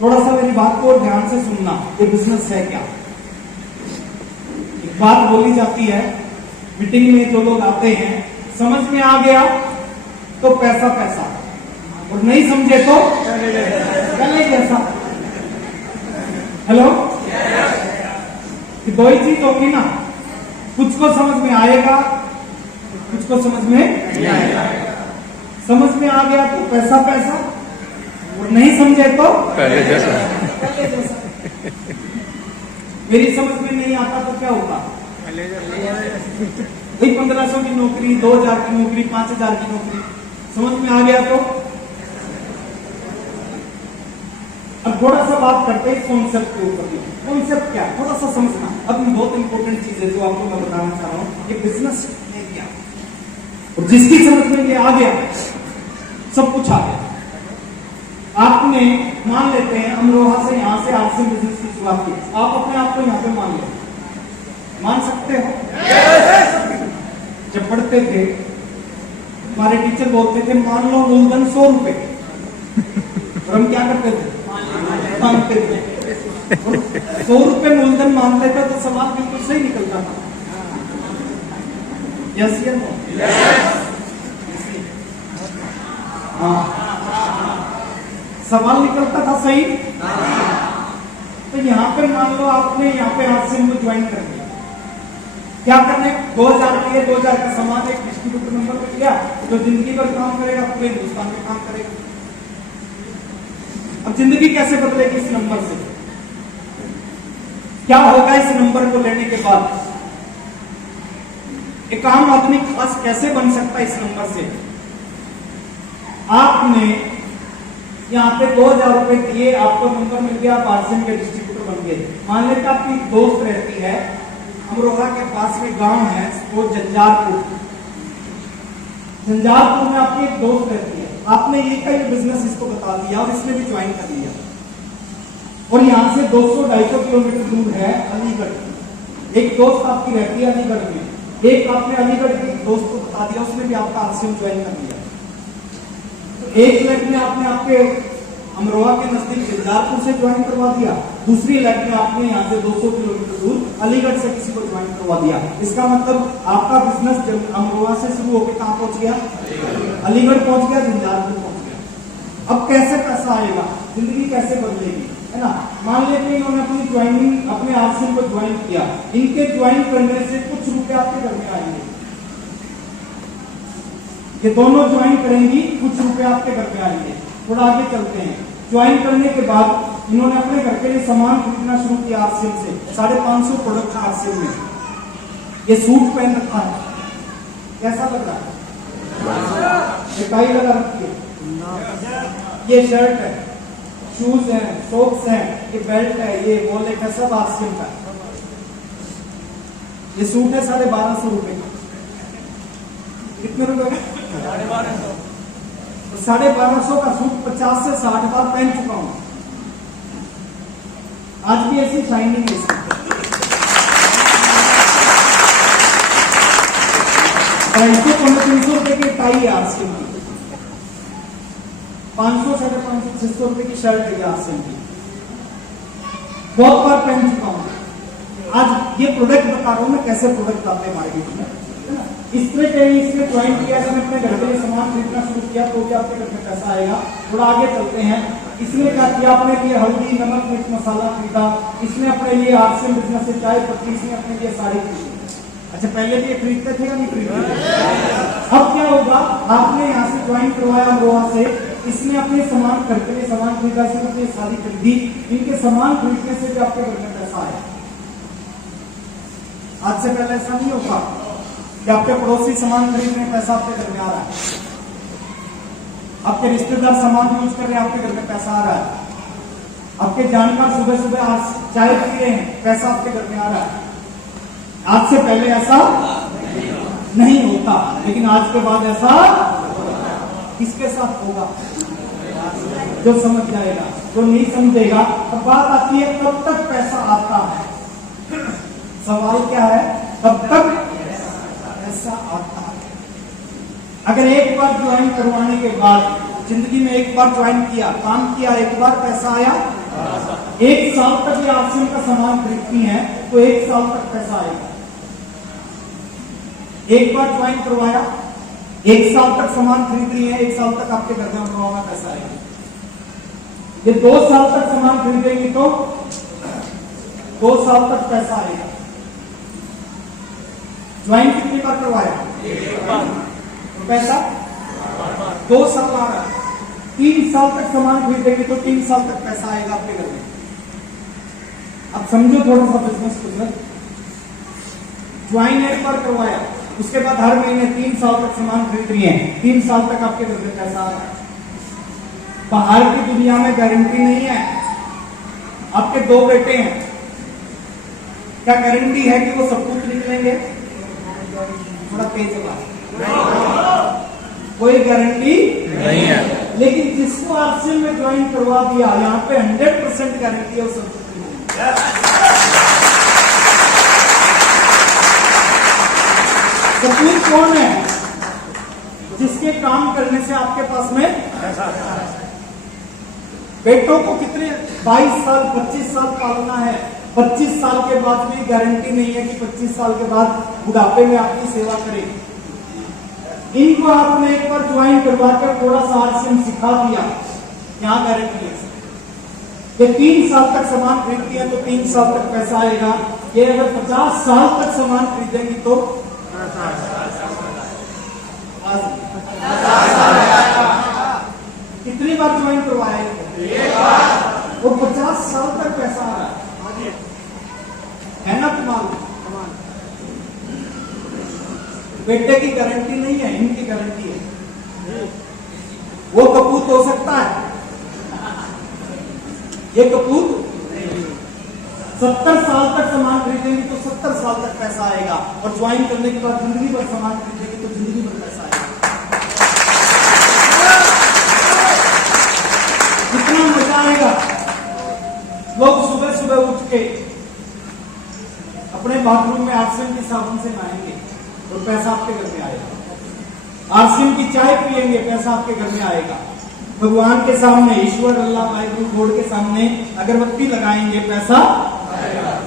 थोड़ा सा मेरी बात को ध्यान से सुनना। ये बिजनेस है क्या? एक बात बोली जाती है मीटिंग में, जो लोग आते हैं, समझ में आ गया तो पैसा पैसा, और नहीं समझे तो गले जैसा। हेलो, कि दो ही चीज होगी ना, कुछ को समझ में आएगा, कुछ को समझ में नहीं आएगा। समझ में आ गया तो पैसा पैसा, और नहीं समझे तो पहले जैसा। मेरी समझ में नहीं आता तो क्या होगा? भाई 1500 की नौकरी, 2000 की नौकरी, 5000 की नौकरी, समझ में आ गया तो। अब थोड़ा सा बात करते हैं कॉन्सेप्ट के ऊपर। कॉन्सेप्ट क्या है, थोड़ा सा समझना। अब बहुत इंपॉर्टेंट चीज है जो आपको मैं बताना चाह रहा हूं। ये बिजनेस है क्या, और जिसकी समझ में ये आ गया, सब कुछ आ गया। आपने मान लेते हैं अमरोहा से, यहां से आरसीएम बिजनेस की शुरुआत की, आप अपने आप को यहां पे मान लो, मान सकते हो? जब पढ़ते थे हमारे टीचर बोलते थे मान लो मूलधन 100 रुपए, और हम क्या करते थे? मानते थे। 100 रुपए मूलधन मानते थे तो सवाल बिल्कुल सही निकलता था। यस या नो? हाँ, सवाल निकलता था सही। तो यहाँ पे मान लो आपने यहाँ पे आरसीएम को ज्वाइन कर दिया, क्या करने? 2000 के 2000 का सामान एक डिस्ट्रीब्यूटर नंबर पे लिया, जो जिंदगी भर काम करेगा, पूरे हिंदुस्तान में काम करेगा। अब जिंदगी कैसे बदलेगी इस नंबर से? क्या होगा इस नंबर को लेने के बाद? एक आम आदमी खास कैसे बन सकता है इस नंबर से? आपने यहाँ पे 2000 रुपए दिए, आपको नंबर मिल गया, आप आरसीएम के डिस्ट्रीब्यूटर बन गए। मान लेते आपकी दोस्त रहती है अमरोहा के पास में गांव है, वो जंजारपुर। जंजारपुर में आपकी एक दोस्त रहती है, आपने ये का बिजनेस इसको बता दिया और इसने भी ज्वाइन कर लिया। और यहाँ से 200-250 किलोमीटर दूर है अलीगढ़। एक दोस्त आपकी रहती है अलीगढ़ में, एक आपने अलीगढ़ की दोस्त को बता दिया, उसने भी आपका आरसीएम ज्वाइन कर लिया। एक लेग में आपने आपके अमरोहा के नजदीक जंजारपुर से ज्वाइन करवा दिया, दूसरी लेग में आपने यहाँ से 200 किलोमीटर दूर अलीगढ़ से किसी को ज्वाइन करवा दिया। इसका मतलब आपका बिजनेस जब अमरोहा से शुरू होकर कहाँ पहुंच गया? अलीगढ़ पहुंच गया, जंजारपुर पहुंच गया। अब कैसे पैसा आएगा, जिंदगी कैसे बदलेगी, है ना? मान लेते इन्होंने अपनी ज्वाइनिंग, अपने आरसीएम को ज्वाइन किया, इनके ज्वाइन करने से कुछ रुपए आपके घर में आएंगे। ये दोनों ज्वाइन करेंगी, कुछ रुपए आपके घर पे आएंगे। थोड़ा आगे चलते हैं। ज्वाइन करने के बाद इन्होंने अपने घर के लिए सामान खरीदना शुरू किया आरसीएम से। 550 प्रोडक्ट आरसीएम में। ये सूट पहन रखा है, कैसा लग रहा है? ये टाई लगा रखी है, ये शर्ट है, शूज है, सॉक्स है, ये बेल्ट है, ये वॉलेट है, सब आरसीएम का। ये सूट है 1250 रुपए का। कितने रुपए का? 1250। 1250 का सूट 50 से 60 बार पहन चुका हूं, आज भी ऐसी शाइनिंग है इसकी। 250-300 रुपए की टाई है आरसीएम की, 500-550-600 रुपए की शर्ट है आरसीएम की, बहुत बार पहन चुका हूं। आज ये प्रोडक्ट बता रहा हूं मैं, कैसे प्रोडक्ट आते हैं मार्केट में। इसमें इसमें ज्वाइन किया, इसने अपने घर के लिए सामान खरीदना शुरू किया, तो क्या आपके घर में पैसा आएगा? थोड़ा आगे चलते हैं। इसने क्या किया? अपने लिए हल्दी, नमक, मिर्च मसाला खरीदा। इसने अपने लिए आरसीएम बिजनेस से चाय पत्ती, इसने अपने लिए साड़ी खरीदी। अच्छा, पहले भी ये खरीदते थे या नहीं खरीदते थे? अब क्या होगा? आपने यहाँ से ज्वाइन करवाया अमरोहा से, इसने अपने सामान घर के लिए सामान खरीदा, इसने अपनी साड़ी खरीदी। इनके सामान खरीदने से भी आपके घर में पैसा आया। आज से पहले ऐसा नहीं होता कि आपके पड़ोसी सामान खरीदने पैसा आपके घर में आ रहा है, आपके रिश्तेदार सामान यूज कर रहे हैं, आपके घर में पैसा आ रहा है, आपके जानकार सुबह सुबह चाय पी रहे हैं, पैसा आपके घर में आ रहा है। आज से पहले ऐसा नहीं होता, लेकिन आज के बाद ऐसा किसके साथ होगा? जो समझ जाएगा, जो नहीं समझेगा। अब बात आती है कब तक पैसा आता है। सवाल क्या है? कब तक पैसा आता है? अगर एक बार ज्वाइन करवाने के बाद, जिंदगी में एक बार ज्वाइन किया, काम किया, एक बार पैसा आया, 1 साल तक ये आरसीएम का सामान खरीदती हैं तो 1 साल तक पैसा आएगा। एक बार ज्वाइन करवाया, 1 साल तक सामान खरीद रही है, 1 साल तक आपके घर में अकाउंट में पैसा आएगा। ये 2 साल तक सामान खरीदेंगी तो 2 साल तक पैसा आएगा। ज्वाइन कितनी बार करवाया? तो पैसा 2 साल आ रहा है। 3 साल तक सामान खरीदेंगे तो 3 साल तक पैसा आएगा आपके घर में। अब समझो थोड़ा सा बिजनेस को सर। ज्वाइन 1 बार करवाया, उसके बाद हर महीने 3 साल तक सामान खरीद रही है, 3 साल तक आपके घर में पैसा आ रहा है। बाहर की दुनिया में गारंटी नहीं है। आपके 2 बेटे हैं, क्या गारंटी है कि वो सब कुछ निकलेंगे? थोड़ा तेज आवाज। कोई गारंटी नहीं है। लेकिन जिसको आरसीएम में ज्वाइन करवा दिया, यहाँ पे 100% गारंटी है वो सब कुछ सपूत कौन है? जिसके काम करने से आपके पास में बेटों को कितने 22 साल 25 साल पालना है। 25 साल के बाद भी गारंटी नहीं है कि 25 साल के बाद बुढ़ापे में आपकी सेवा करें। इनको आपने एक बार ज्वाइन करवा कर थोड़ा सा आरसीएम सिखा दिया, क्या गारंटी है? ये 3 साल तक सामान खरीदती है तो 3 साल तक पैसा आएगा। ये अगर 50 साल तक सामान खरीदेंगी तो कितनी बार ज्वाइन करवाया? और 50 साल तक पैसा आ रहा है ना? कमाल। बेटे की गारंटी नहीं है, इनकी गारंटी है। वो कपूत हो सकता है, ये कपूत 70 साल तक सामान खरीदेंगे तो 70 साल तक पैसा आएगा। और ज्वाइन करने के बाद जिंदगी भर सामान खरीदेंगे तो जिंदगी भर पैसा आएगा। कितना मजा आएगा। लोग सुबह सुबह उठ के अपने बाथरूम में आरसीएम की साबुन से नहाएंगे और पैसा आपके घर में आएगा। आरसीएम की चाय पिएंगे, पैसा आपके घर में आएगा। भगवान के सामने, ईश्वर अल्लाह वाहिगुरु गॉड के सामने अगरबत्ती लगाएंगे, पैसा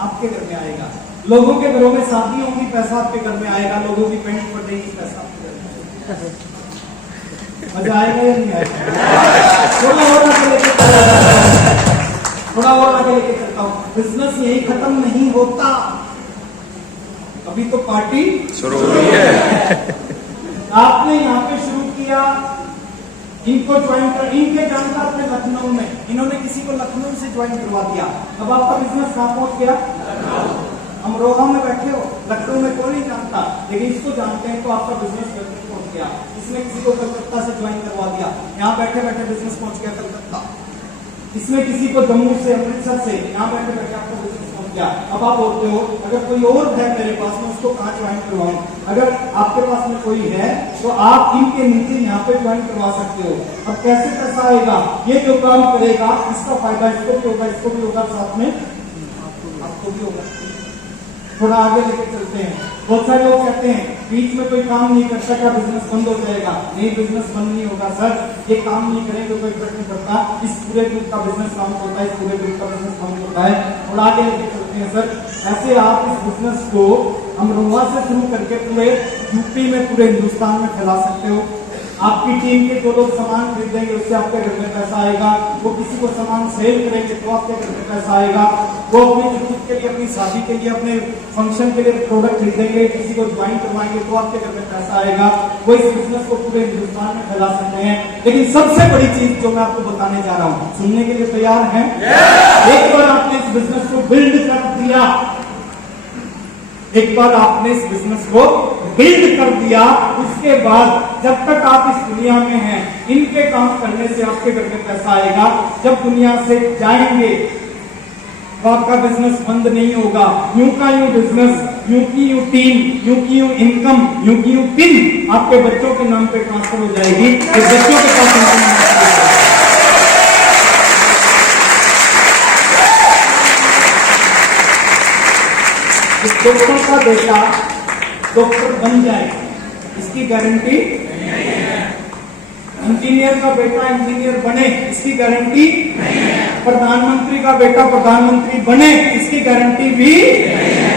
आपके घर में आएगा। लोगों के घरों में शादी होगी, पैसा आपके घर में आएगा। लोगों की पेंट फटेगी, पैसा आपके घर में आएगा। मजा आएगा या नहीं आएगा? थोड़ा और आगे लेके चलता हूँ। बिजनेस यही खत्म नहीं होता, अभी तो पार्टी शुरू हुई है। आपने यहाँ पे शुरू किया, इनको ज्वाइन कर, इनके जानकार थे लखनऊ में, इन्होंने किसी को लखनऊ से ज्वाइन करवा दिया। अब आपका बिजनेस कहाँ पहुंच गया? अमरोहा में बैठे हो, लखनऊ में कोई नहीं जानता, लेकिन इसको जानते हैं तो आपका बिजनेस पहुंच गया। इसने किसी को कलकत्ता से ज्वाइन करवा दिया, यहाँ बैठे बैठे बिजनेस पहुंच गया कलकत्ता। इसमें किसी को जम्मू से, अमृतसर से, यहाँ बैठे बैठे आपका बिजनेस पहुंच गया। अब आप बोलते हो अगर कोई और है मेरे पास में, उसको कहाँ ज्वाइन करवाऊं? अगर आपके पास में कोई है तो आप इनके नीचे यहाँ पे ज्वाइन करवा सकते हो। अब कैसे पैसा आएगा? ये जो काम करेगा इसका फायदा इसको भी होगा, इसको भी होगा, साथ में आपको भी होगा। थोड़ा आगे लेके चलते हैं। बहुत सारे लोग कहते हैं बीच में कोई काम नहीं करता क्या बिजनेस बंद हो जाएगा? नहीं, बिजनेस बंद नहीं होगा सर। ये काम नहीं करेंगे तो कोई फर्क नहीं पड़ता। इस पूरे ग्रुप का बिजनेस काम होता है, इस पूरे ग्रुप का बिजनेस काम होता है। थोड़ा आगे लेके चलते हैं सर। ऐसे आप इस बिजनेस को अमरोहा से शुरू करके पूरे यूपी में, पूरे हिंदुस्तान में फैला सकते हो। आपकी टीम के जो लोग सामान खरीदेंगे उससे आपके घर में पैसा आएगा। वो किसी को सामान सेल करेंगे तो आपके घर में पैसा आएगा। वो अपनी जरूरत के लिए, अपनी शादी के लिए, अपने फंक्शन के लिए प्रोडक्ट खरीदेंगे, किसी को ज्वाइन करवाएंगे तो आपके घर में पैसा आएगा। वो इस बिजनेस को पूरे हिंदुस्तान में फैला सकते हैं। लेकिन सबसे बड़ी चीज जो मैं आपको बताने जा रहा हूँ, सुनने के लिए तैयार हैं? एक बार आपने इस बिजनेस को बिल्ड कर दिया, एक बार आपने इस बिजनेस को बिल्ड कर दिया, उसके बाद जब तक आप इस दुनिया में हैं, इनके काम करने से आपके घर में पैसा आएगा। जब दुनिया से जाएंगे तो आपका बिजनेस बंद नहीं होगा। यूं का यूं बिजनेस, यूं की यूं टीम, यूं की यूं इनकम, यूं की यूं पिन आपके बच्चों के नाम पे ट्रांसफर हो जाएगी। बच्चों के पास इस डॉक्टर का बेटा डॉक्टर बन जाए, इसकी गारंटी नहीं है। इंजीनियर का बेटा इंजीनियर बने, इसकी गारंटी नहीं है। प्रधानमंत्री का बेटा प्रधानमंत्री बने इसकी गारंटी भी नहीं है।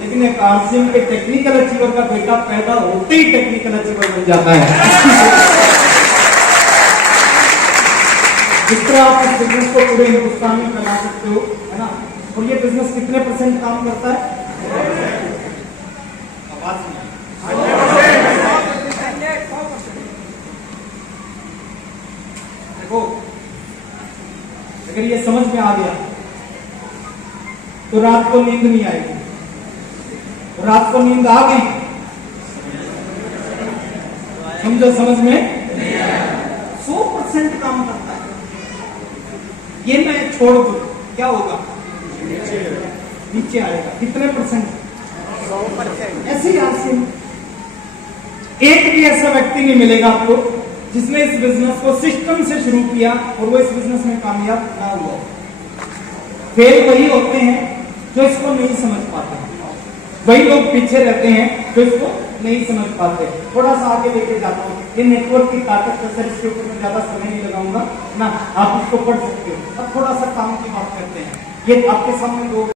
लेकिन एक आरसीएम के टेक्निकल अचीवर का बेटा पैदा होते ही टेक्निकल अचीवर बन जाता है। जिस तरह आप इस बिजनेस को पूरे हिंदुस्तान में फैला सकते हो, है ना। और ये बिजनेस कितने % काम करता है? आवाज देखो, अगर ये समझ में आ गया तो रात को नींद नहीं आएगी। रात को नींद आ गई, समझो समझ में 100% काम करता है। ये मैं छोड़ दूं क्या होगा? नीचे आएगा। कितने %? 100%। ऐसे ही आरसीएम एक भी ऐसा व्यक्ति नहीं मिलेगा आपको जिसने इस बिजनेस को सिस्टम से शुरू किया और वो इस बिजनेस में कामयाब ना हुआ। फेल वही होते हैं जो इसको नहीं समझ पाते, वही लोग पीछे रहते हैं जो इसको नहीं समझ पाते। थोड़ा सा आगे लेके जाता हूँ। ये नेटवर्क की ताकत है सर, इसके ऊपर मैं ज्यादा समय नहीं लगाऊंगा ना, आप इसको पढ़ सकते हो। अब थोड़ा सा काम की बात करते हैं। ये आपके सामने दो